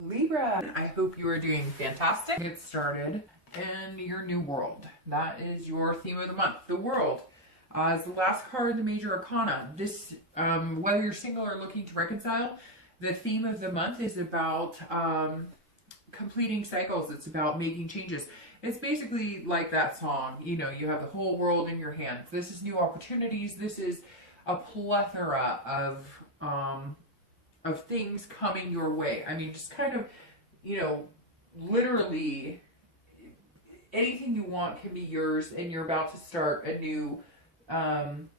Libra, I hope you are doing fantastic. Get started in your new world. That is your theme of the month, the world. As the last card in the major arcana, this, whether you're single or looking to reconcile, the theme of the month is about completing cycles. It's about making changes. It's basically like that song, you know, you have the whole world in your hands. This is new opportunities. This is a plethora of things coming your way. I mean, just kind of, you know, literally anything you want can be yours, and you're about to start a new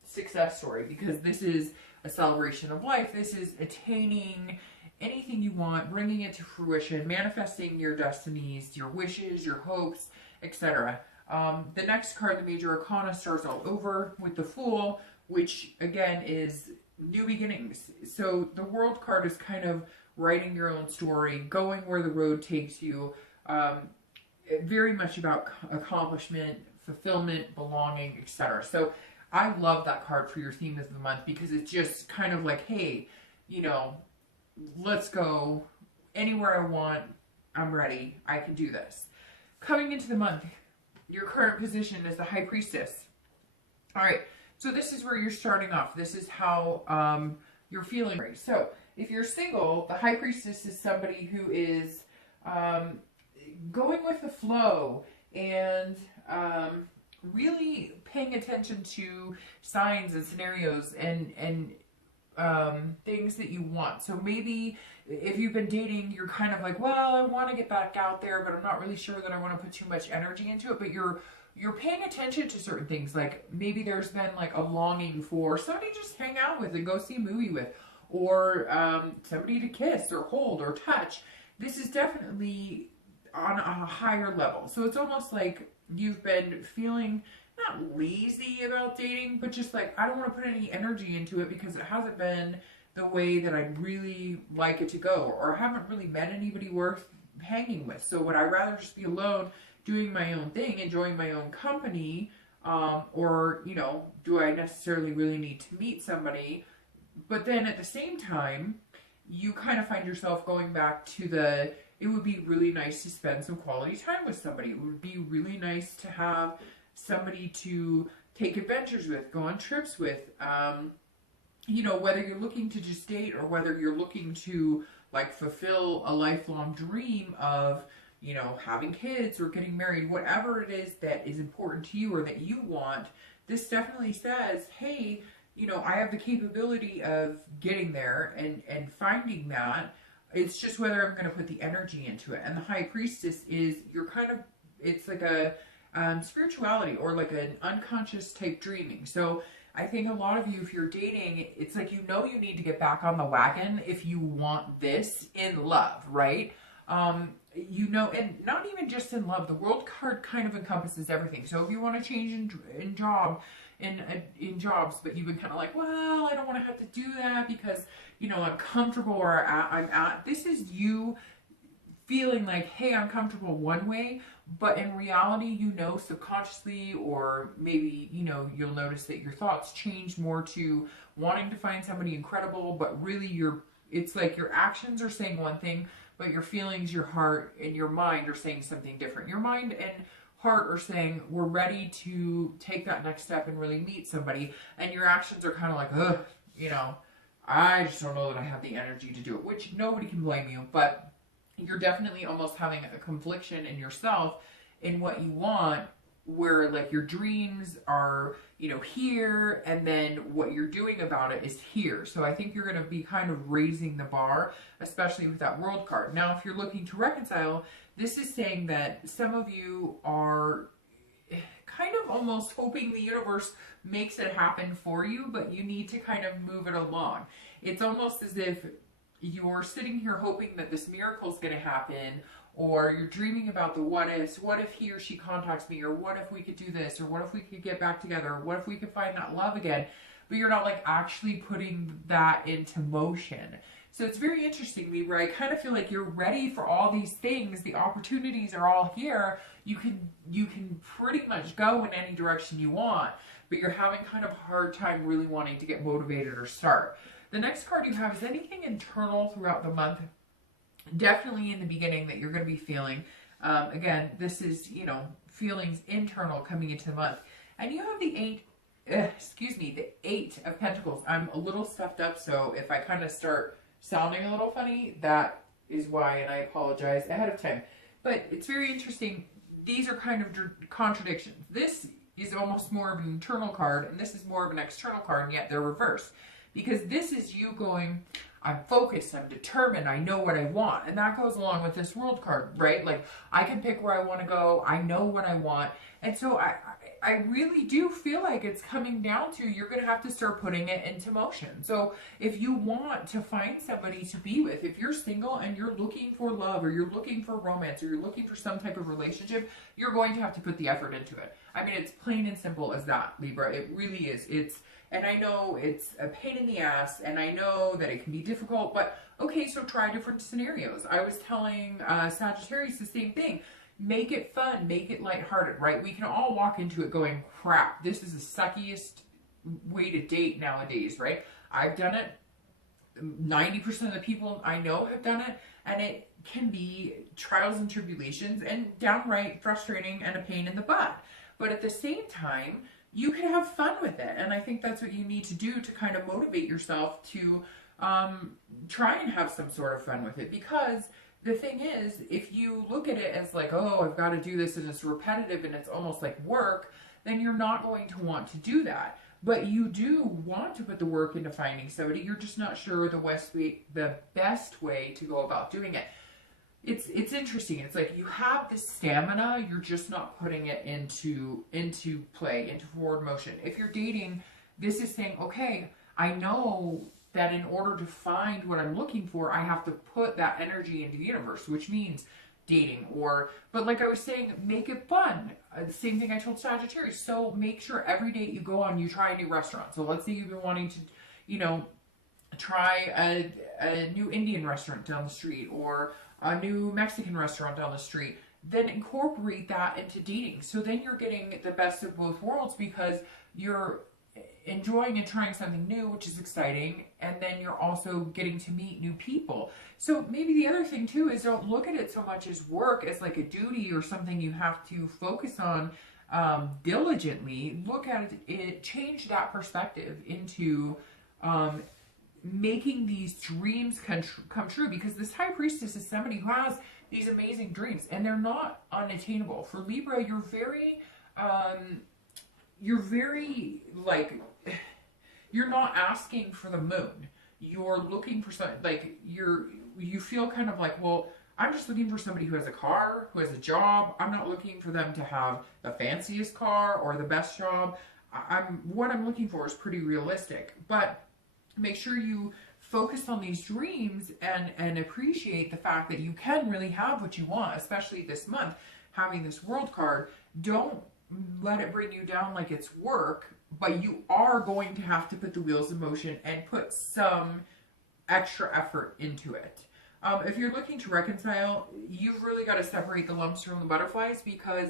success story, because this is a celebration of life. This is attaining anything you want, bringing it to fruition, manifesting your destinies, your wishes, your hopes, etc. The next card, the major arcana, starts all over with the Fool, which again is new beginnings. So the World card is kind of writing your own story, going where the road takes you, very much about accomplishment, fulfillment, belonging, etc. So I love that card for your theme of the month, because it's just kind of like, hey, you know, let's go anywhere I want. I'm ready. I can do this. Coming into the month, your current position is the High Priestess. All right. So this is where you're starting off. This is how you're feeling. So if you're single, the High Priestess is somebody who is going with the flow and really paying attention to signs and scenarios and things that you want. So maybe if you've been dating, you're kind of like, well, I want to get back out there, but I'm not really sure that I want to put too much energy into it. But you're paying attention to certain things. Like maybe there's been like a longing for somebody to just hang out with and go see a movie with, or somebody to kiss or hold or touch. This is definitely on a higher level. So it's almost like you've been feeling not lazy about dating, but just like, I don't want to put any energy into it because it hasn't been the way that I'd really like it to go, or I haven't really met anybody worth hanging with. So would I rather just be alone, doing my own thing, enjoying my own company, or, you know, do I necessarily really need to meet somebody? But then at the same time, you kind of find yourself going back to it would be really nice to spend some quality time with somebody. It would be really nice to have somebody to take adventures with, go on trips with, you know, whether you're looking to just date or whether you're looking to like fulfill a lifelong dream of, you know, having kids or getting married, whatever it is that is important to you or that you want. This definitely says, hey, you know, I have the capability of getting there and finding that. It's just whether I'm going to put the energy into it. And the High Priestess is, you're kind of, it's like a spirituality or like an unconscious type dreaming. So I think a lot of you, if you're dating, it's like, you know, you need to get back on the wagon if you want this in love, right? You know, and not even just in love. The World card kind of encompasses everything. So if you want to change in jobs, but you've been kind of like, well, I don't want to have to do that because, you know, I'm comfortable or this is you feeling like, hey, I'm comfortable one way, but in reality, you know, subconsciously, or maybe, you know, you'll notice that your thoughts change more to wanting to find somebody incredible, but really it's like your actions are saying one thing, but your feelings, your heart, and your mind are saying something different. Your mind and heart are saying, we're ready to take that next step and really meet somebody, and your actions are kind of like, ugh, you know, I just don't know that I have the energy to do it, which nobody can blame you, but you're definitely almost having a confliction in yourself in what you want, where like your dreams are, you know, here, and then what you're doing about it is here. So I think you're going to be kind of raising the bar, especially with that World card. Now, if you're looking to reconcile, this is saying that some of you are kind of almost hoping the universe makes it happen for you, but you need to kind of move it along. It's almost as if you're sitting here hoping that this miracle is going to happen, or you're dreaming about the what ifs. What if he or she contacts me, or what if we could do this, or what if we could get back together, or what if we could find that love again? But you're not like actually putting that into motion. So it's very interesting, Libra. I kind of feel like you're ready for all these things. The opportunities are all here. You can pretty much go in any direction you want, but you're having kind of a hard time really wanting to get motivated or start. The next card you have is anything internal throughout the month definitely in the beginning that you're going to be feeling. Again, this is, you know, feelings internal coming into the month. And you have the the 8 of Pentacles. I'm a little stuffed up, so if I kind of start sounding a little funny, that is why, and I apologize ahead of time. But it's very interesting. These are kind of contradictions. This is almost more of an internal card, and this is more of an external card, and yet they're reversed. Because this is you going, I'm focused, I'm determined, I know what I want. And that goes along with this World card, right? Like, I can pick where I want to go, I know what I want. And so I really do feel like it's coming down to, you're going to have to start putting it into motion. So if you want to find somebody to be with, if you're single and you're looking for love, or you're looking for romance, or you're looking for some type of relationship, you're going to have to put the effort into it. I mean, it's plain and simple as that, Libra. It really is. And I know it's a pain in the ass, and I know that it can be difficult, but okay, so try different scenarios. I was telling Sagittarius the same thing. Make it fun, make it lighthearted, right? We can all walk into it going, crap, this is the suckiest way to date nowadays, right? I've done it. 90% of the people I know have done it, and it can be trials and tribulations and downright frustrating and a pain in the butt. But at the same time, you can have fun with it. And I think that's what you need to do to kind of motivate yourself to try and have some sort of fun with it. Because the thing is, if you look at it as like, oh, I've got to do this and it's repetitive and it's almost like work, then you're not going to want to do that. But you do want to put the work into finding somebody. You're just not sure the best way to go about doing it. It's interesting. It's like you have this stamina, you're just not putting it into play, into forward motion. If you're dating, this is saying, okay, I know that in order to find what I'm looking for, I have to put that energy into the universe, which means dating. But like I was saying, make it fun. The same thing I told Sagittarius. So make sure every date you go on, you try a new restaurant. So let's say you've been wanting to, try a new Indian restaurant down the street, or a new Mexican restaurant down the street. Then incorporate that into dating. So then you're getting the best of both worlds, because you're enjoying and trying something new, which is exciting, and then you're also getting to meet new people. So maybe the other thing too is, don't look at it so much as work, as like a duty or something you have to focus on diligently. Look at it, change that perspective into making these dreams come true. Because this High Priestess is somebody who has these amazing dreams, and they're not unattainable. For Libra, you're very like, you're not asking for the moon. You're looking for something, like, you feel kind of like, well, I'm just looking for somebody who has a car, who has a job. I'm not looking for them to have the fanciest car or the best job. What I'm looking for is pretty realistic. But make sure you focus on these dreams and appreciate the fact that you can really have what you want, especially this month, having this World card. Don't let it bring you down like it's work, but you are going to have to put the wheels in motion and put some extra effort into it. If you're looking to reconcile, you've really got to separate the lumps from the butterflies, because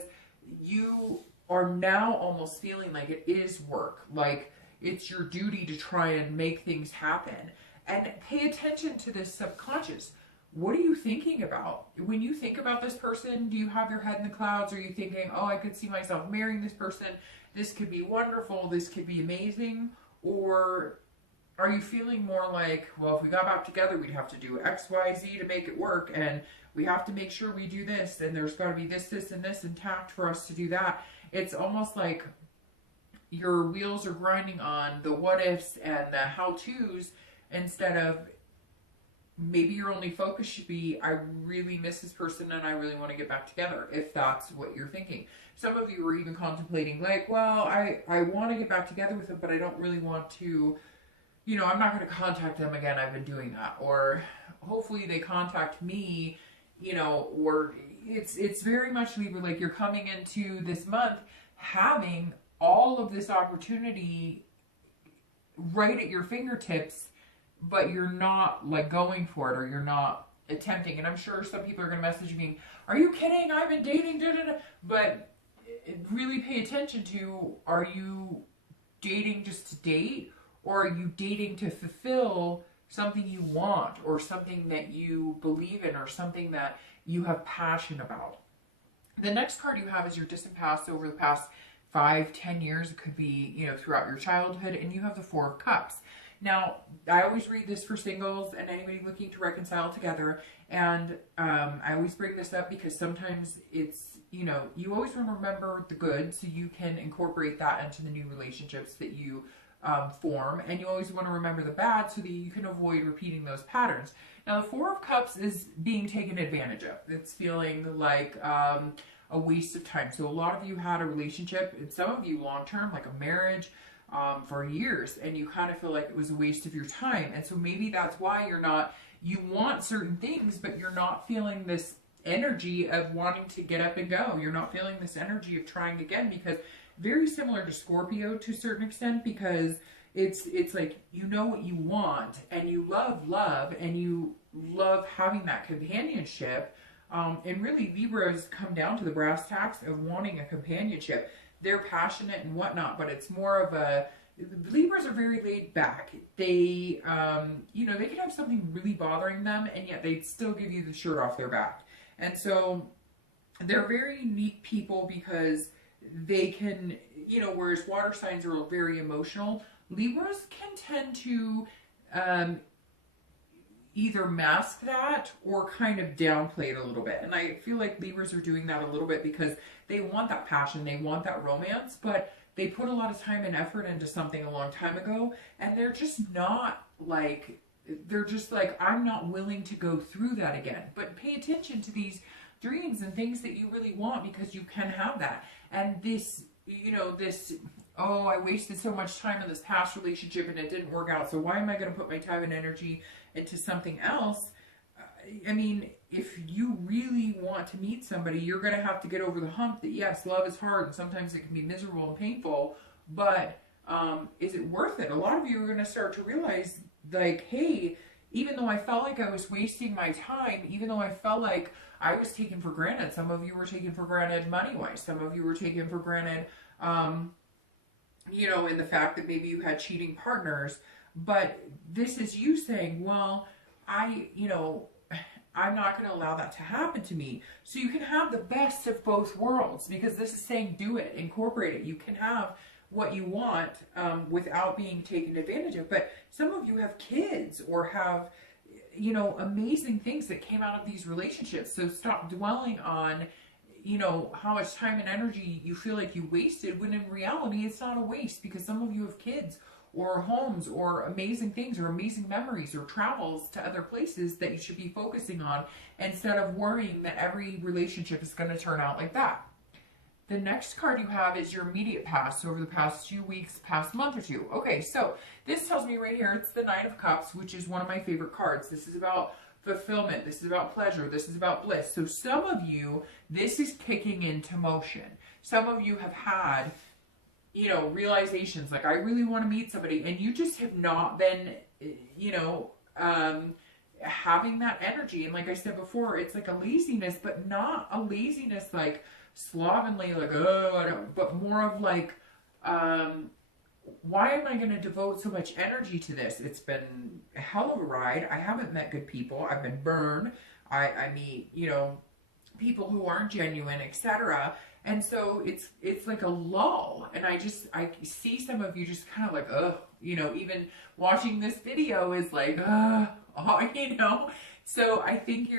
you are now almost feeling like it is work, like it's your duty to try and make things happen. And pay attention to this subconscious. What are you thinking about? When you think about this person, do you have your head in the clouds? Are you thinking, oh, I could see myself marrying this person, this could be wonderful, this could be amazing? Or are you feeling more like, well, if we got back together, we'd have to do X, Y, Z to make it work, and we have to make sure we do this, and there's got to be this, and this intact for us to do that. It's almost like your wheels are grinding on the what ifs and the how-tos, instead of, maybe your only focus should be, I really miss this person and I really want to get back together, if that's what you're thinking. Some of you are even contemplating, like, well, I want to get back together with them, but I don't really want to, I'm not going to contact them again. I've been doing that. Or hopefully they contact me, or it's very much, Libra, like you're coming into this month having all of this opportunity right at your fingertips, but you're not like going for it, or you're not attempting. And I'm sure some people are going to message me, are you kidding? I've been dating, da, da, da. But really pay attention to, are you dating just to date, or are you dating to fulfill something you want, or something that you believe in, or something that you have passion about. The next card you have is your distant past over the past 5-10 years. It could be, you know, throughout your childhood, and you have the Four of Cups. Now, I always read this for singles and anybody looking to reconcile together, and I always bring this up because sometimes it's, you know, you always want to remember the good so you can incorporate that into the new relationships that you form, and you always want to remember the bad so that you can avoid repeating those patterns. Now, the Four of Cups is being taken advantage of. It's feeling like a waste of time. So a lot of you had a relationship, and some of you long-term, like a marriage, for years, and you kind of feel like it was a waste of your time. And so maybe that's why you want certain things, but you're not feeling this energy of wanting to get up and go. You're not feeling this energy of trying again, because very similar to Scorpio to a certain extent, because it's like, you know what you want, and you love, and you love having that companionship. And really, Libras come down to the brass tacks of wanting a companionship. They're passionate and whatnot, but it's more of a, Libras are very laid back. They, you know, they can have something really bothering them, and yet they'd still give you the shirt off their back. And so they're very unique people because they can, you know, whereas water signs are very emotional, Libras can tend to either mask that or kind of downplay it a little bit. And I feel like Libras are doing that a little bit because they want that passion, they want that romance, but they put a lot of time and effort into something a long time ago, and they're just not like, they're just like, I'm not willing to go through that again. But pay attention to these dreams and things that you really want, because you can have that. And this, you know, this, oh, I wasted so much time in this past relationship and it didn't work out, so why am I going to put my time and energy into something else? I mean, if you really want to meet somebody, you're going to have to get over the hump that, yes, love is hard and sometimes it can be miserable and painful, but is it worth it? A lot of you are going to start to realize, like, hey, even though I felt like I was wasting my time, even though I felt like I was taken for granted, some of you were taken for granted money-wise, some of you were taken for granted, you know, in the fact that maybe you had cheating partners, but this is you saying, well, you know, I'm not going to allow that to happen to me. So you can have the best of both worlds, because this is saying do it, incorporate it. You can have what you want without being taken advantage of. But some of you have kids or have, you know, amazing things that came out of these relationships. So stop dwelling on, you know, how much time and energy you feel like you wasted, when in reality it's not a waste, because some of you have kids or homes or amazing things or amazing memories or travels to other places that you should be focusing on, instead of worrying that every relationship is going to turn out like that. The next card you have is your immediate past, over the past few weeks, past month or two. Okay, so this tells me right here, it's the Nine of Cups, which is one of my favorite cards. This is about fulfillment. This is about pleasure. This is about bliss. So some of you, this is kicking into motion. Some of you have had, you know, realizations like, I really want to meet somebody, and you just have not been, you know, having that energy. And like I said before, it's like a laziness, but not a laziness like slovenly, like, oh, I don't, but more of like, why am I going to devote so much energy to this? It's been a hell of a ride. I haven't met good people. I've been burned. I meet, you know, people who aren't genuine, etc. And so it's like a lull. And I see some of you just kind of like, ugh, you know, even watching this video is like, oh, you know. So I think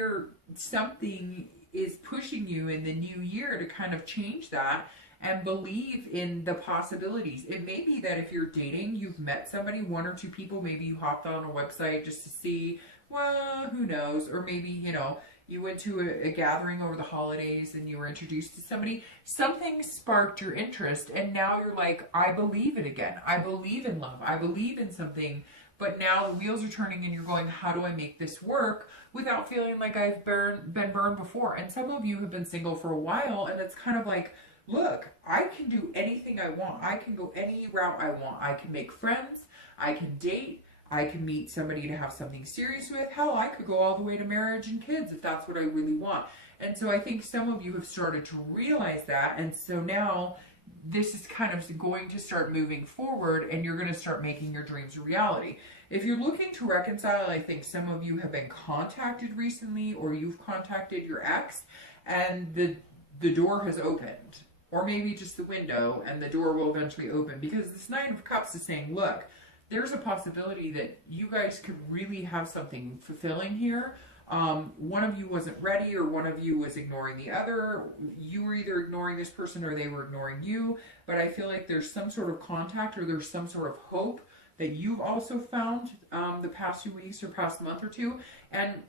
something is pushing you in the new year to kind of change that and believe in the possibilities. It may be that if you're dating, you've met somebody, one or two people, maybe you hopped on a website just to see, well, who knows, or maybe, you know, you went to a gathering over the holidays and you were introduced to somebody, something sparked your interest, and now you're like, I believe it again. I believe in love. I believe in something. But now the wheels are turning and you're going, how do I make this work without feeling like I've been burned before? And some of you have been single for a while, and it's kind of like, look, I can do anything I want. I can go any route I want. I can make friends. I can date. I can meet somebody to have something serious with. Hell, I could go all the way to marriage and kids if that's what I really want. And so I think some of you have started to realize that. And so now this is kind of going to start moving forward, and you're going to start making your dreams a reality. If you're looking to reconcile, I think some of you have been contacted recently, or you've contacted your ex and the door has opened, or maybe just the window, and the door will eventually open, because this Nine of Cups is saying, look, there's a possibility that you guys could really have something fulfilling here. One of you wasn't ready, or one of you was ignoring the other. You were either ignoring this person or they were ignoring you. But I feel like there's some sort of contact, or there's some sort of hope that you've also found the past few weeks or past month or two. And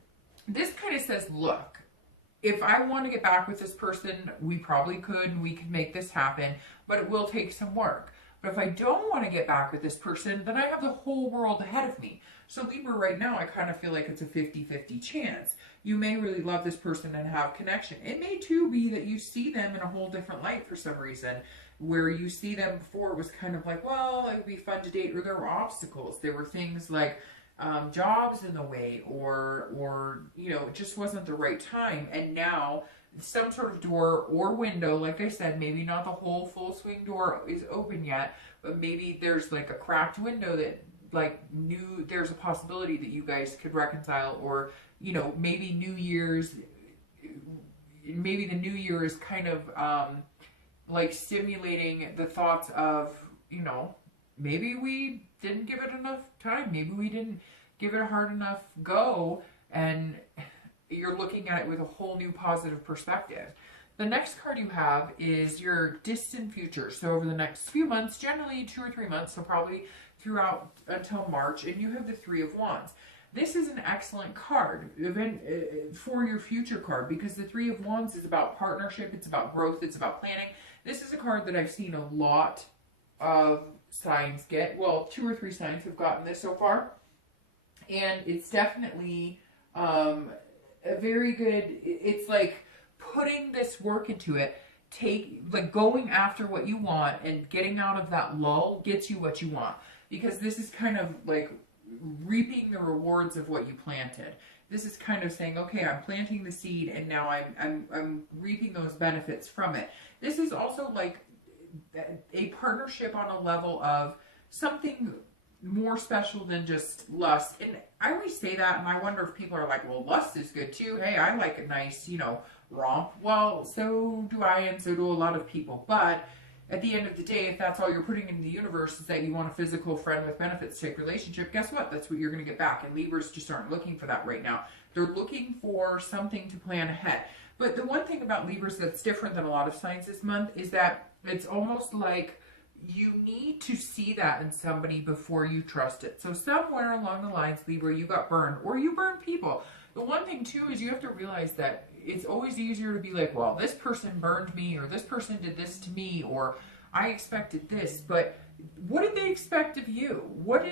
this kind of says, look, if I want to get back with this person, we probably could. We could make this happen, but it will take some work. But if I don't want to get back with this person, then I have the whole world ahead of me. So Libra, right now, I kind of feel like it's a 50-50 chance. You may really love this person and have connection. It may too be that you see them in a whole different light for some reason, where you see them before it was kind of like, well, it would be fun to date, or there were obstacles. There were things like jobs in the way, or you know, it just wasn't the right time. And now some sort of door or window, like I said, maybe not the whole full swing door is open yet, but maybe there's like a cracked window that there's a possibility that you guys could reconcile. Or, you know, maybe maybe the new year is kind of like stimulating the thoughts of, you know, maybe we didn't give it enough time, maybe we didn't give it a hard enough go, and you're looking at it with a whole new positive perspective. The next card you have is your distant future. So over the next few months, generally 2 or 3 months, so probably throughout until March, and you have the Three of Wands. This is an excellent card for your future card, because the Three of Wands is about partnership, it's about growth, it's about planning. This is a card that I've seen a lot of signs get. Well, 2 or 3 signs have gotten this so far, and it's definitely a very good, it's like putting this work into it, going after what you want and getting out of that lull gets you what you want, because this is kind of like reaping the rewards of what you planted. This is kind of saying, okay, I'm planting the seed and now I'm reaping those benefits from it. This is also like a partnership on a level of something more special than just lust. And I always say that, and I wonder if people are like, well, lust is good too. Hey, I like a nice, you know, romp. Well, so do I, and so do a lot of people. But at the end of the day, if that's all you're putting into the universe is that you want a physical friend with benefits type relationship, guess what? That's what you're going to get back. And Libras just aren't looking for that right now. They're looking for something to plan ahead. But the one thing about Libras that's different than a lot of signs this month is that it's almost like you need to see that in somebody before you trust it. So somewhere along the lines, Libra, you got burned, or you burned people. The one thing too is you have to realize that it's always easier to be like, well, this person burned me, or this person did this to me, or I expected this, but what did they expect of you? What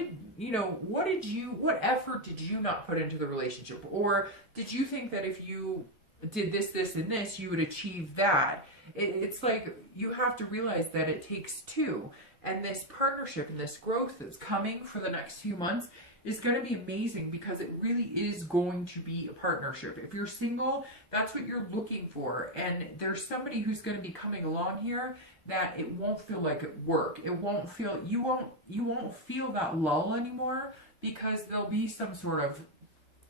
effort did you not put into the relationship? Or did you think that if you did this, this, and this, you would achieve that? It's like you have to realize that it takes two. And this partnership and this growth that's coming for the next few months is going to be amazing, because it really is going to be a partnership. If you're single, that's what you're looking for. And there's somebody who's going to be coming along here that it won't feel like it work. It won't feel, you won't feel that lull anymore, because there'll be some sort of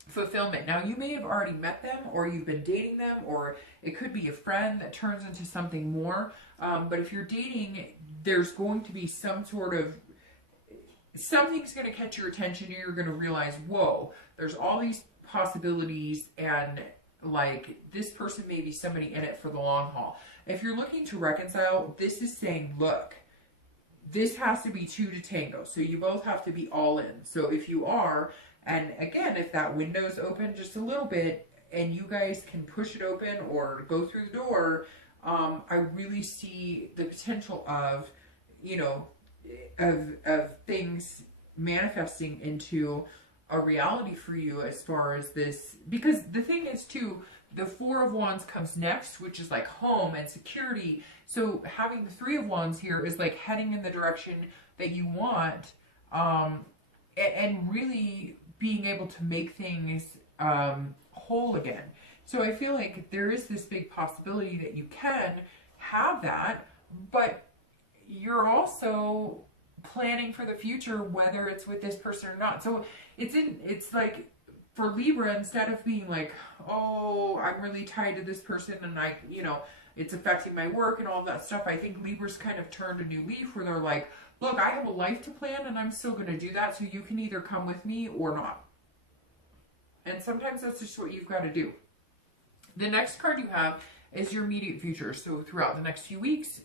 fulfillment. Now, you may have already met them, or you've been dating them, or it could be a friend that turns into something more. But if you're dating, there's going to be some sort of, something's going to catch your attention, and you're going to realize, whoa, there's all these possibilities, and like this person may be somebody in it for the long haul. If you're looking to reconcile, this is saying, look, this has to be two to tango. So you both have to be all in. So if you are, and again, if that window's open just a little bit and you guys can push it open or go through the door, I really see the potential of, you know, of things manifesting into a reality for you as far as this. Because the thing is too, the Four of Wands comes next, which is like home and security. So having the Three of Wands here is like heading in the direction that you want, and really being able to make things whole again. So I feel like there is this big possibility that you can have that, but you're also planning for the future, whether it's with this person or not. So it's like for Libra, instead of being like, oh, I'm really tied to this person and I, you know, it's affecting my work and all that stuff. I think Libra's kind of turned a new leaf where they're like, look, I have a life to plan and I'm still going to do that. So you can either come with me or not. And sometimes that's just what you've got to do. The next card you have is your immediate future. So throughout the next few weeks,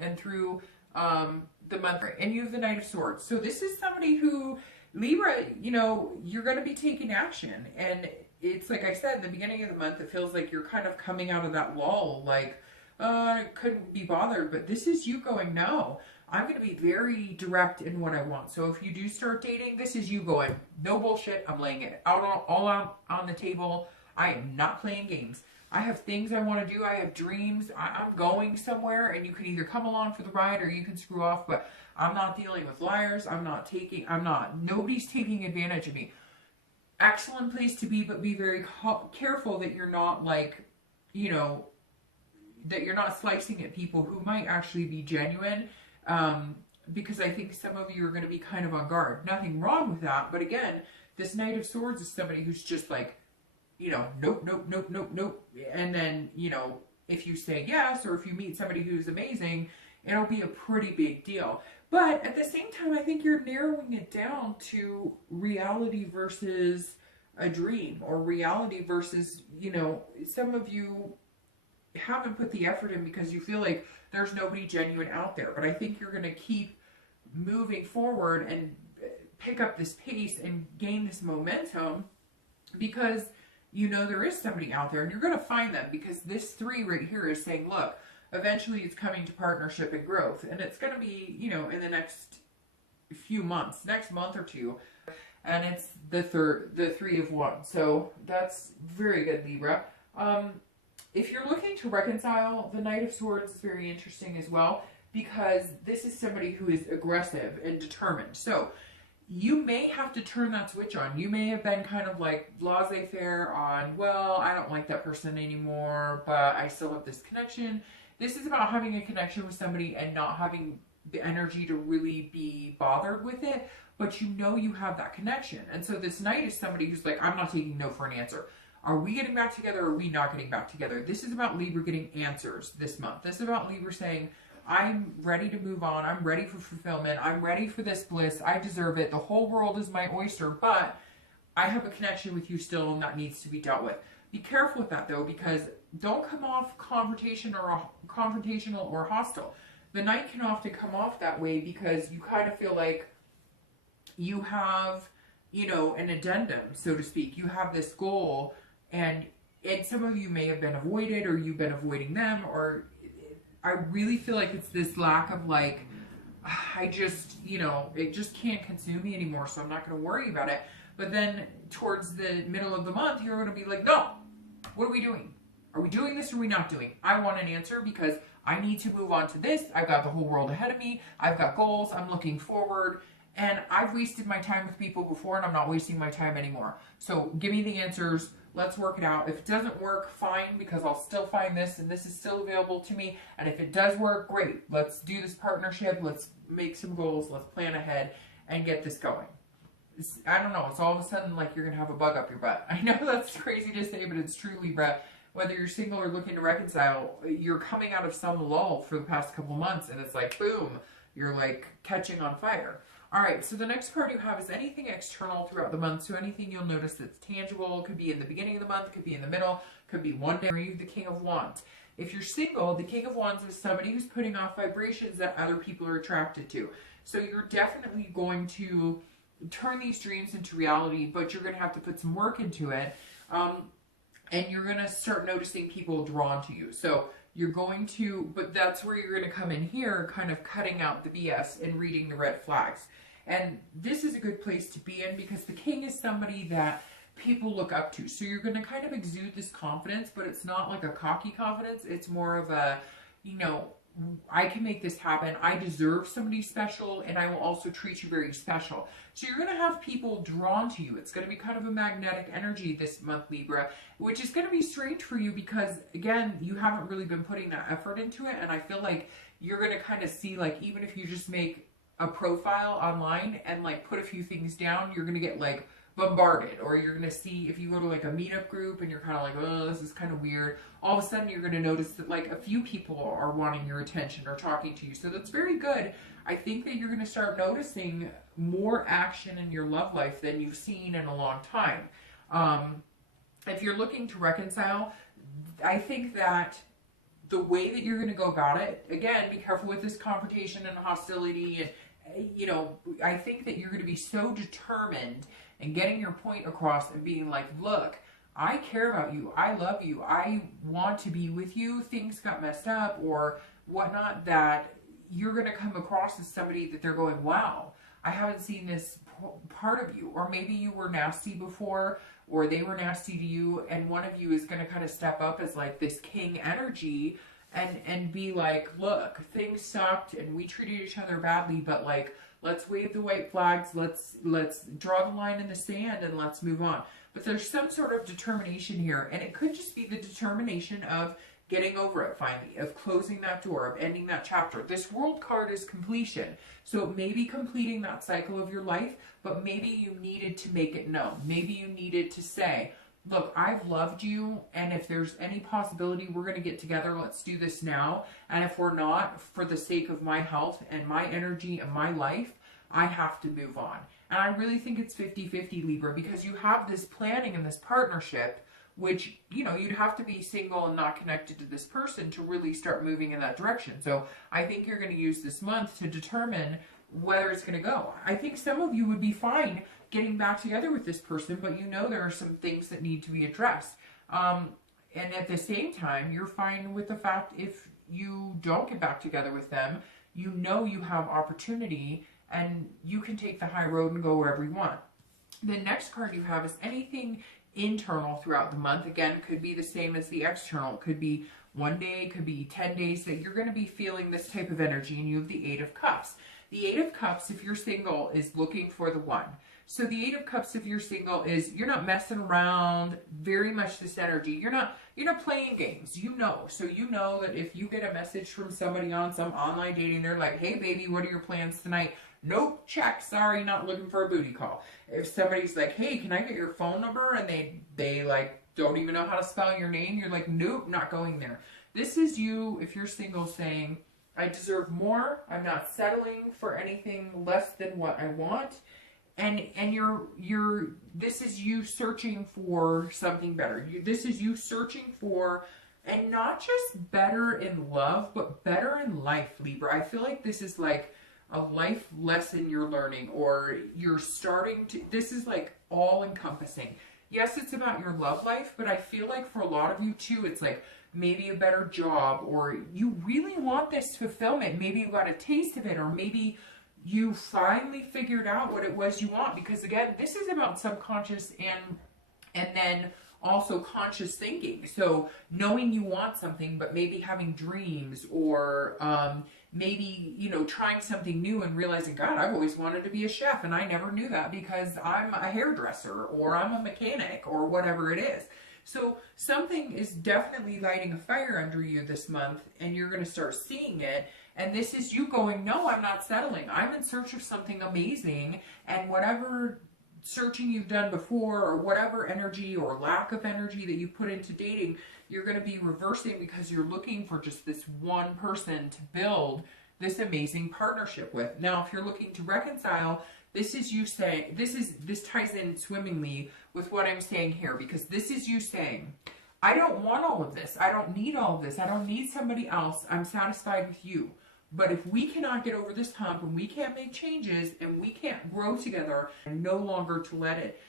and through the month, and you have the Knight of Swords. So this is somebody who, Libra, you know, you're going to be taking action. And it's like I said, the beginning of the month, it feels like you're kind of coming out of that lull, like, I couldn't be bothered. But this is you going, no, I'm going to be very direct in what I want. So if you do start dating, this is you going, no bullshit. I'm laying it out all out on the table. I am not playing games. I have things I want to do. I have dreams. I'm going somewhere, and you can either come along for the ride or you can screw off. But I'm not dealing with liars. Nobody's taking advantage of me. Excellent place to be, but be very careful that you're not like, you know, that you're not slicing at people who might actually be genuine. Because I think some of you are going to be kind of on guard. Nothing wrong with that. But again, this Knight of Swords is somebody who's just like, you know, nope, nope, nope, nope, nope. And then, you know, if you say yes, or if you meet somebody who's amazing, it'll be a pretty big deal. But at the same time, I think you're narrowing it down to reality versus a dream, or reality versus, you know, some of you haven't put the effort in because you feel like there's nobody genuine out there. But I think you're going to keep moving forward and pick up this pace and gain this momentum because you know there is somebody out there, and you're going to find them, because this 3 right here is saying, look, eventually it's coming to partnership and growth, and it's going to be, you know, in the next few months, next month or two, and it's the 3 of Wands. So that's very good, Libra. If you're looking to reconcile, the Knight of Swords is very interesting as well, because this is somebody who is aggressive and determined. So you may have to turn that switch on. You may have been kind of like laissez-faire on, well, I don't like that person anymore, but I still have this connection. This is about having a connection with somebody and not having the energy to really be bothered with it, but you know you have that connection. And so this Knight is somebody who's like, I'm not taking no for an answer. Are we getting back together, or are we not getting back together? This is about Libra getting answers this month. This is about Libra saying, I'm ready to move on. I'm ready for fulfillment. I'm ready for this bliss. I deserve it. The whole world is my oyster, but I have a connection with you still, and that needs to be dealt with. Be careful with that, though, because don't come off confrontational or hostile. The Knight can often come off that way because you kind of feel like you have, you know, an addendum, so to speak. You have this goal, and some of you may have been avoided, or you've been avoiding them, or I really feel like it's this lack of like, I just, you know, it just can't consume me anymore, so I'm not going to worry about it. But then towards the middle of the month, you're going to be like, no, what are we doing? Are we doing this or are we not doing? I want an answer because I need to move on to this. I've got the whole world ahead of me. I've got goals. I'm looking forward. And I've wasted my time with people before, and I'm not wasting my time anymore. So give me the answers. Let's work it out. If it doesn't work, fine, because I'll still find this, and this is still available to me. And if it does work, great. Let's do this partnership. Let's make some goals. Let's plan ahead and get this going. I don't know. It's all of a sudden like you're going to have a bug up your butt. I know that's crazy to say, but it's true, Libra. Whether you're single or looking to reconcile, you're coming out of some lull for the past couple months, and it's like, boom, you're like catching on fire. All right, so the next card you have is anything external throughout the month. So anything you'll notice that's tangible. Could be in the beginning of the month, could be in the middle, could be one day. Or you have the King of Wands. If you're single, the King of Wands is somebody who's putting off vibrations that other people are attracted to. So you're definitely going to turn these dreams into reality, but you're going to have to put some work into it. And you're going to start noticing people drawn to you. So you're going to, but that's where you're going to come in here, kind of cutting out the BS and reading the red flags. And this is a good place to be in because the king is somebody that people look up to. So you're going to kind of exude this confidence, but it's not like a cocky confidence. It's more of a, you know, I can make this happen. I deserve somebody special, and I will also treat you very special. So you're going to have people drawn to you. It's going to be kind of a magnetic energy this month, Libra, which is going to be strange for you because, again, you haven't really been putting that effort into it. And I feel like you're going to kind of see, like, even if you just make a profile online and like put a few things down, you're going to get like bombarded, or you're going to see, if you go to like a meetup group and you're kind of like, oh, this is kind of weird, all of a sudden you're going to notice that like a few people are wanting your attention or talking to you. So that's very good. I think that you're going to start noticing more action in your love life than you've seen in a long time. If you're looking to reconcile, I think that the way that you're going to go about it, again, be careful with this confrontation and hostility. And, you know, I think that you're going to be so determined in getting your point across and being like, look, I care about you. I love you. I want to be with you. Things got messed up or whatnot, that you're going to come across as somebody that they're going, wow, I haven't seen this part of you. Or maybe you were nasty before, or they were nasty to you, and one of you is going to kind of step up as like this king energy and be like, look, things sucked and we treated each other badly, but like, let's wave the white flags, let's draw the line in the sand and let's move on. But there's some sort of determination here, and it could just be the determination of getting over it finally, of closing that door, of ending that chapter. This World card is completion. So it may be completing that cycle of your life, but maybe you needed to make it known. Maybe you needed to say, look, I've loved you, and if there's any possibility we're going to get together, let's do this now. And if we're not, for the sake of my health and my energy and my life, I have to move on. And I really think it's 50-50, Libra, because you have this planning and this partnership, which, you know, you'd have to be single and not connected to this person to really start moving in that direction. So I think you're going to use this month to determine whether it's going to go. I think some of you would be fine getting back together with this person, but you know there are some things that need to be addressed. And at the same time, you're fine with the fact if you don't get back together with them, you know you have opportunity and you can take the high road and go wherever you want. The next card you have is anything internal throughout the month. Again, could be the same as the external. It could be one day, it could be 10 days that you're going to be feeling this type of energy, and you have the 8 of Cups. The 8 of Cups, if you're single, is looking for the one. So the 8 of Cups, if you're single, is you're not messing around, very much this energy. You're not playing games, you know. So you know that if you get a message from somebody on some online dating, they're like, hey baby, what are your plans tonight? Nope, check, sorry, not looking for a booty call. If somebody's like, hey, can I get your phone number? And they like don't even know how to spell your name, you're like, nope, not going there. This is you, if you're single, saying, I deserve more. I'm not settling for anything less than what I want. And this is you searching for something better. This is you searching for, and not just better in love, but better in life, Libra. I feel like this is like a life lesson you're learning, or you're starting to, this is like all encompassing. Yes, it's about your love life, but I feel like for a lot of you too, it's like maybe a better job, or you really want this fulfillment. Maybe you got a taste of it, or maybe you finally figured out what it was you want. Because again, this is about subconscious and then also conscious thinking. So knowing you want something, but maybe having dreams, or maybe, you know, trying something new and realizing, God, I've always wanted to be a chef and I never knew that because I'm a hairdresser or I'm a mechanic or whatever it is. So something is definitely lighting a fire under you this month, and you're going to start seeing it. And this is you going, no, I'm not settling. I'm in search of something amazing, and whatever searching you've done before, or whatever energy or lack of energy that you put into dating, you're going to be reversing, because you're looking for just this one person to build this amazing partnership with. Now, if you're looking to reconcile, this is you saying, this ties in swimmingly with what I'm saying here, because this is you saying, I don't want all of this. I don't need all of this. I don't need somebody else. I'm satisfied with you. But if we cannot get over this hump, and we can't make changes, and we can't grow together, and no longer to let it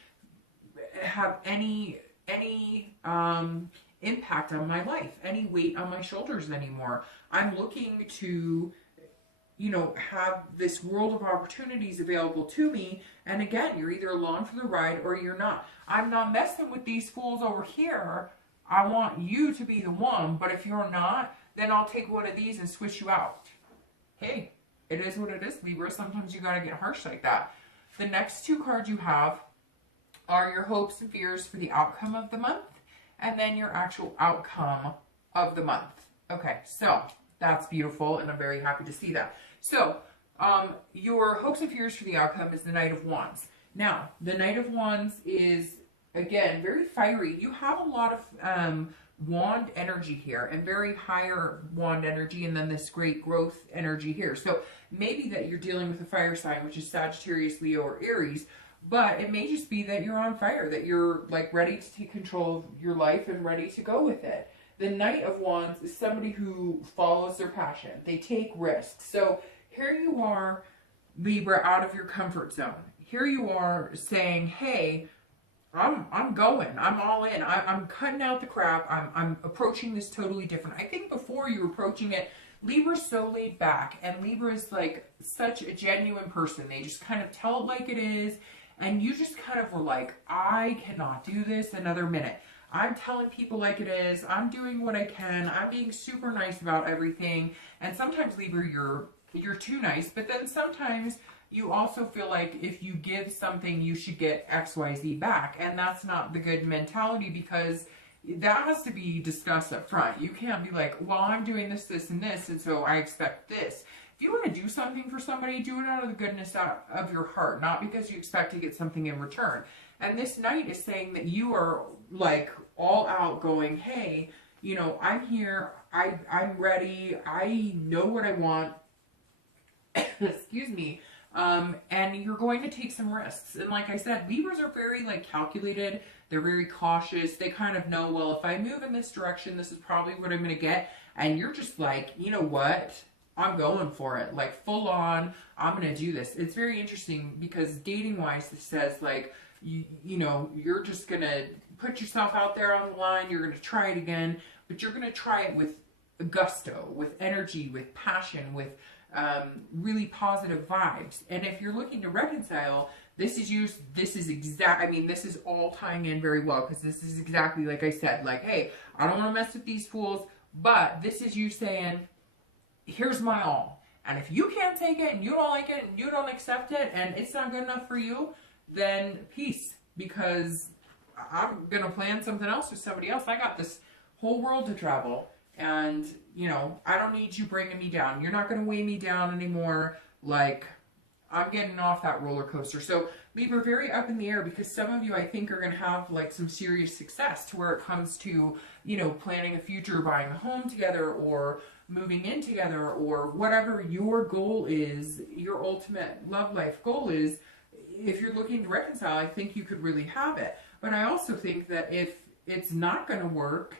have any impact on my life, any weight on my shoulders anymore, I'm looking to, you know, have this world of opportunities available to me. And again, you're either along for the ride or you're not. I'm not messing with these fools over here. I want you to be the one, but if you're not, then I'll take one of these and switch you out. Hey, it is what it is, Libra. Sometimes you got to get harsh like that. The next two cards you have are your hopes and fears for the outcome of the month, and then your actual outcome of the month. Okay, so that's beautiful, and I'm very happy to see that. So Your hopes and fears for the outcome is the Knight of Wands. Now, the Knight of Wands is, again, very fiery. You have a lot of wand energy here, and very higher wand energy, and then this great growth energy here. So maybe that you're dealing with a fire sign, which is Sagittarius, Leo, or Aries, but it may just be that you're on fire, that you're like ready to take control of your life and ready to go with it. The Knight of Wands is somebody who follows their passion. They take risks. So here you are, Libra, out of your comfort zone. Here you are saying, hey, I'm going. I'm all in. I'm cutting out the crap. I'm approaching this totally different. I think before you were approaching it, Libra's so laid back, and Libra is like such a genuine person. They just kind of tell it like it is, and you just kind of were like, I cannot do this another minute. I'm telling people like it is. I'm doing what I can. I'm being super nice about everything. And sometimes, Libra, you're too nice, but then sometimes you also feel like if you give something, you should get XYZ back. And that's not the good mentality, because that has to be discussed up front. You can't be like, well, I'm doing this, this, and this, and so I expect this. If you want to do something for somebody, do it out of the goodness of your heart, not because you expect to get something in return. And this Knight is saying that you are like all out going, hey, you know, I'm here, I'm ready, I know what I want, excuse me, and you're going to take some risks. And like I said, Libras are very like calculated, they're very cautious, they kind of know, well, if I move in this direction, this is probably what I'm going to get. And you're just like, you know what, I'm going for it, like full on, I'm going to do this. It's very interesting because dating wise, this says like, you know, you're just going to put yourself out there on the line, you're going to try it again, but you're going to try it with gusto, with energy, with passion, with really positive vibes. And if you're looking to reconcile, this is all tying in very well, because this is exactly like I said, like, hey, I don't want to mess with these fools, but this is you saying, here's my all. And if you can't take it and you don't like it and you don't accept it and it's not good enough for you, then peace, because I'm going to plan something else with somebody else. I got this whole world to travel, and, you know, I don't need you bringing me down. You're not going to weigh me down anymore. Like, I'm getting off that roller coaster. So Libra, very up in the air, because some of you, I think, are going to have like some serious success to where it comes to, you know, planning a future, buying a home together, or moving in together, or whatever your goal is, your ultimate love life goal is. If you're looking to reconcile, I think you could really have it. But I also think that if it's not going to work,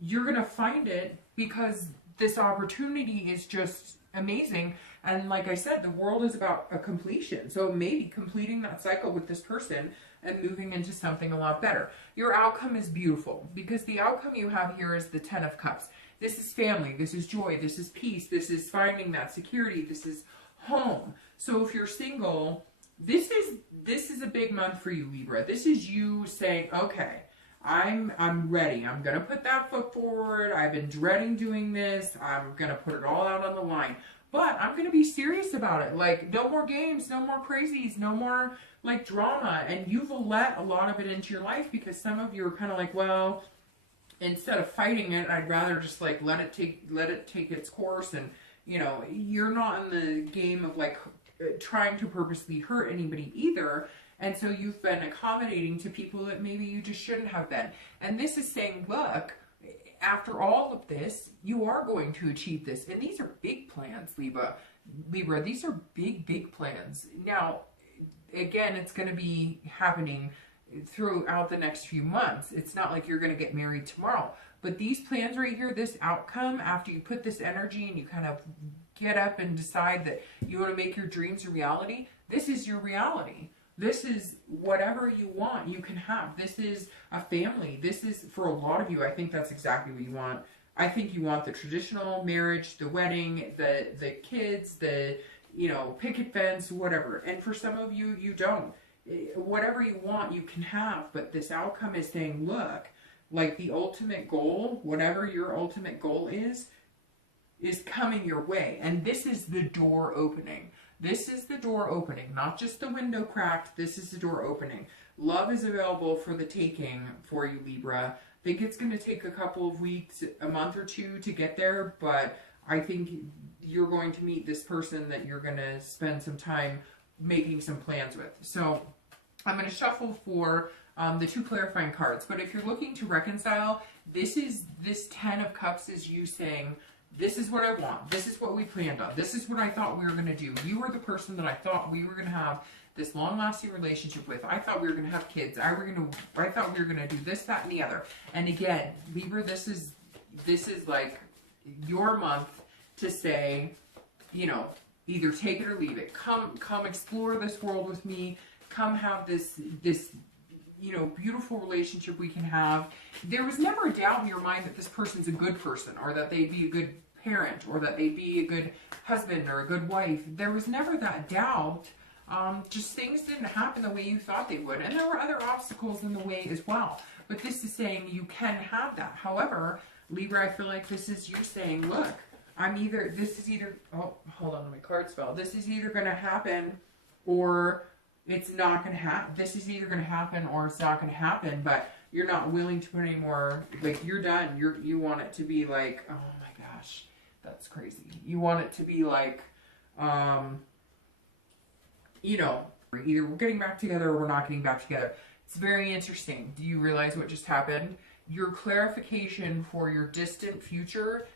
you're going to find it, because this opportunity is just amazing. And like I said, the world is about a completion. So maybe completing that cycle with this person and moving into something a lot better. Your outcome is beautiful, because the outcome you have here is the 10 of Cups. This is family, this is joy, this is peace, this is finding that security, this is home. So if you're single, this is a big month for you, Libra. This is you saying, okay, I'm ready. I'm going to put that foot forward. I've been dreading doing this. I'm going to put it all out on the line. But I'm going to be serious about it. Like, no more games, no more crazies, no more, like, drama. And you've let a lot of it into your life, because some of you are kind of like, well, instead of fighting it, I'd rather just, like, let it take its course. And, you know, you're not in the game of, like, trying to purposely hurt anybody either. And so you've been accommodating to people that maybe you just shouldn't have been. And this is saying, look, after all of this, you are going to achieve this. And these are big plans, Libra. These are big, big plans. Now, again, it's going to be happening throughout the next few months. It's not like you're going to get married tomorrow. But these plans right here, this outcome, after you put this energy and you kind of get up and decide that you want to make your dreams a reality, this is your reality. This is whatever you want, you can have. This is a family. This is, for a lot of you, I think that's exactly what you want. I think you want the traditional marriage, the wedding, the kids, the, you know, picket fence, whatever. And for some of you, you don't. Whatever you want, you can have. But this outcome is saying, look, like the ultimate goal, whatever your ultimate goal is coming your way. And this is the door opening. This is the door opening, not just the window cracked. This is the door opening. Love is available for the taking for you, Libra. I think it's going to take a couple of weeks, a month or two to get there, but I think you're going to meet this person that you're going to spend some time making some plans with. So I'm going to shuffle for the 2 clarifying cards. But if you're looking to reconcile, this 10 of Cups is you saying, this is what I want. This is what we planned on. This is what I thought we were going to do. You were the person that I thought we were going to have this long-lasting relationship with. I thought we were going to have kids. I thought we were going to do this, that, and the other. And again, Libra, this is like your month to say, you know, either take it or leave it. Come explore this world with me. Come have this, you know, beautiful relationship we can have. There was never a doubt in your mind that this person's a good person, or that they'd be a good parent, or that they'd be a good husband or a good wife. There was never that doubt. Just things didn't happen the way you thought they would. And there were other obstacles in the way as well. But this is saying you can have that. However, Libra, I feel like this is you saying, look, this is either, oh, hold on, my cards fell. This is either going to happen or it's not going to happen. This is either going to happen or it's not going to happen, but you're not willing to put any more, like, you're done. You want it to be like, oh my gosh, that's crazy. You want it to be like, you know, either we're getting back together or we're not getting back together. It's very interesting. Do you realize what just happened? Your clarification for your distant future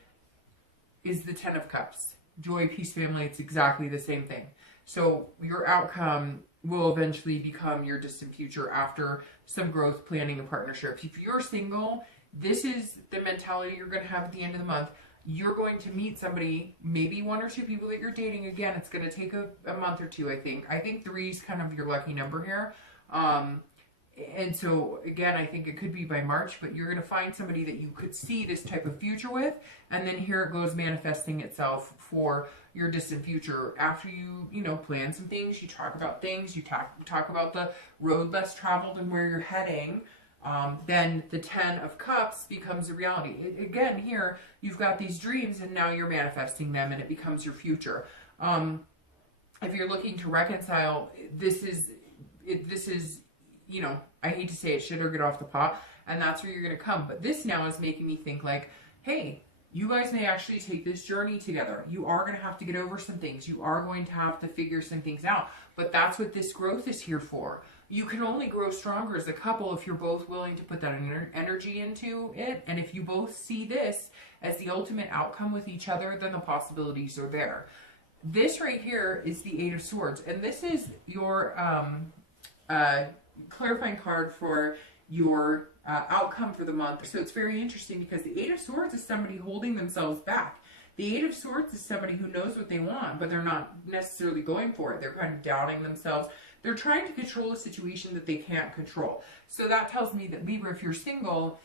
is the 10 of Cups. Joy, peace, family, it's exactly the same thing. So your outcome will eventually become your distant future after some growth, planning, and partnership. If you're single, this is the mentality you're going to have at the end of the month. You're going to meet somebody, maybe 1 or 2 people that you're dating. Again, it's going to take a month or 2, I think. I think 3 is kind of your lucky number here. And so, again, I think it could be by March, but you're going to find somebody that you could see this type of future with. And then here it goes manifesting itself for your distant future. After you know, plan some things, you talk about things, you talk about the road less traveled and where you're heading. Then the 10 of Cups becomes a reality. Again, here, you've got these dreams and now you're manifesting them and it becomes your future. If you're looking to reconcile, this is, you know, I hate to say it, shit or get off the pot, and that's where you're going to come. But this now is making me think like, hey, you guys may actually take this journey together. You are going to have to get over some things. You are going to have to figure some things out. But that's what this growth is here for. You can only grow stronger as a couple if you're both willing to put that energy into it. And if you both see this as the ultimate outcome with each other, then the possibilities are there. This right here is the 8 of Swords. And this is your clarifying card for your outcome for the month. So it's very interesting because the 8 of Swords is somebody holding themselves back. The 8 of Swords is somebody who knows what they want, but they're not necessarily going for it. They're kind of doubting themselves. They're trying to control a situation that they can't control. So that tells me that, Libra, if you're single,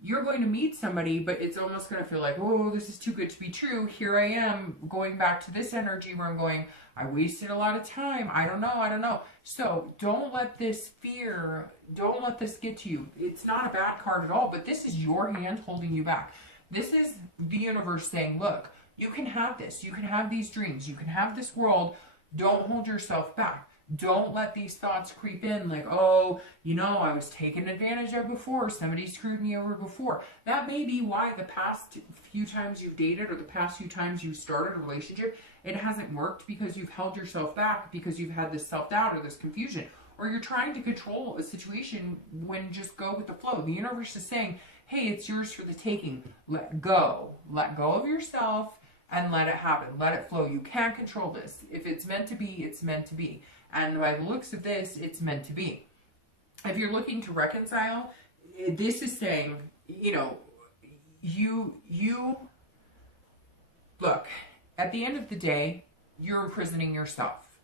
you're going to meet somebody, but it's almost going to feel like, oh, this is too good to be true. Here I am going back to this energy where I'm going, I wasted a lot of time. I don't know. So don't let this fear, don't let this get to you. It's not a bad card at all, but this is your hand holding you back. This is the universe saying, look, you can have this. You can have these dreams. You can have this world. Don't hold yourself back. Don't let these thoughts creep in like, oh, you know, I was taken advantage of before. Somebody screwed me over before. That may be why the past few times you've dated or the past few times you started a relationship, it hasn't worked because you've held yourself back, because you've had this self-doubt or this confusion, or you're trying to control a situation when just go with the flow. The universe is saying, hey, it's yours for the taking. Let go. Let go of yourself and let it happen. Let it flow. You can't control this. If it's meant to be, it's meant to be. And by the looks of this, it's meant to be. If you're looking to reconcile, this is saying, you know, you look, at the end of the day, you're imprisoning yourself.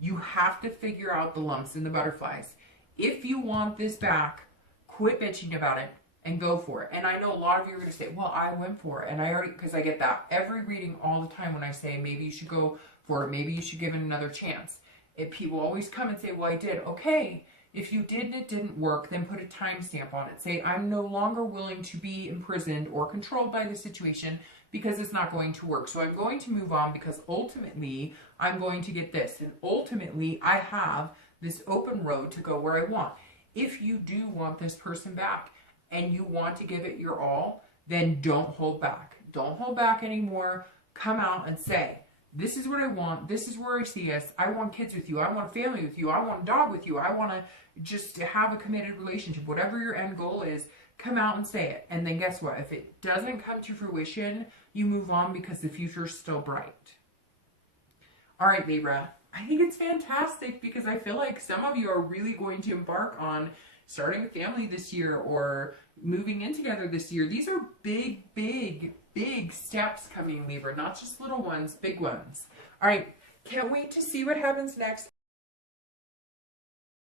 You have to figure out the lumps and the butterflies. If you want this back, quit bitching about it and go for it. And I know a lot of you are going to say, well, I went for it. And I already, because I get that every reading all the time when I say, maybe you should go for it. Maybe you should give it another chance. If people always come and say, well, I did. Okay, if you did and it didn't work, then put a timestamp on it. Say, I'm no longer willing to be imprisoned or controlled by the situation because it's not going to work. So I'm going to move on because ultimately I'm going to get this. And ultimately I have this open road to go where I want. If you do want this person back and you want to give it your all, then don't hold back. Don't hold back anymore. come out and say, this is what I want. This is where I see us. I want kids with you. I want a family with you. I want a dog with you. I want to just have a committed relationship. Whatever your end goal is, come out and say it. And then guess what? If it doesn't come to fruition, you move on because the future is still bright. All right, Libra. I think it's fantastic because I feel like some of you are really going to embark on starting a family this year or moving in together this year. These are big, big, big steps coming, Libra. Not just little ones, big ones. All right. Can't wait to see what happens next.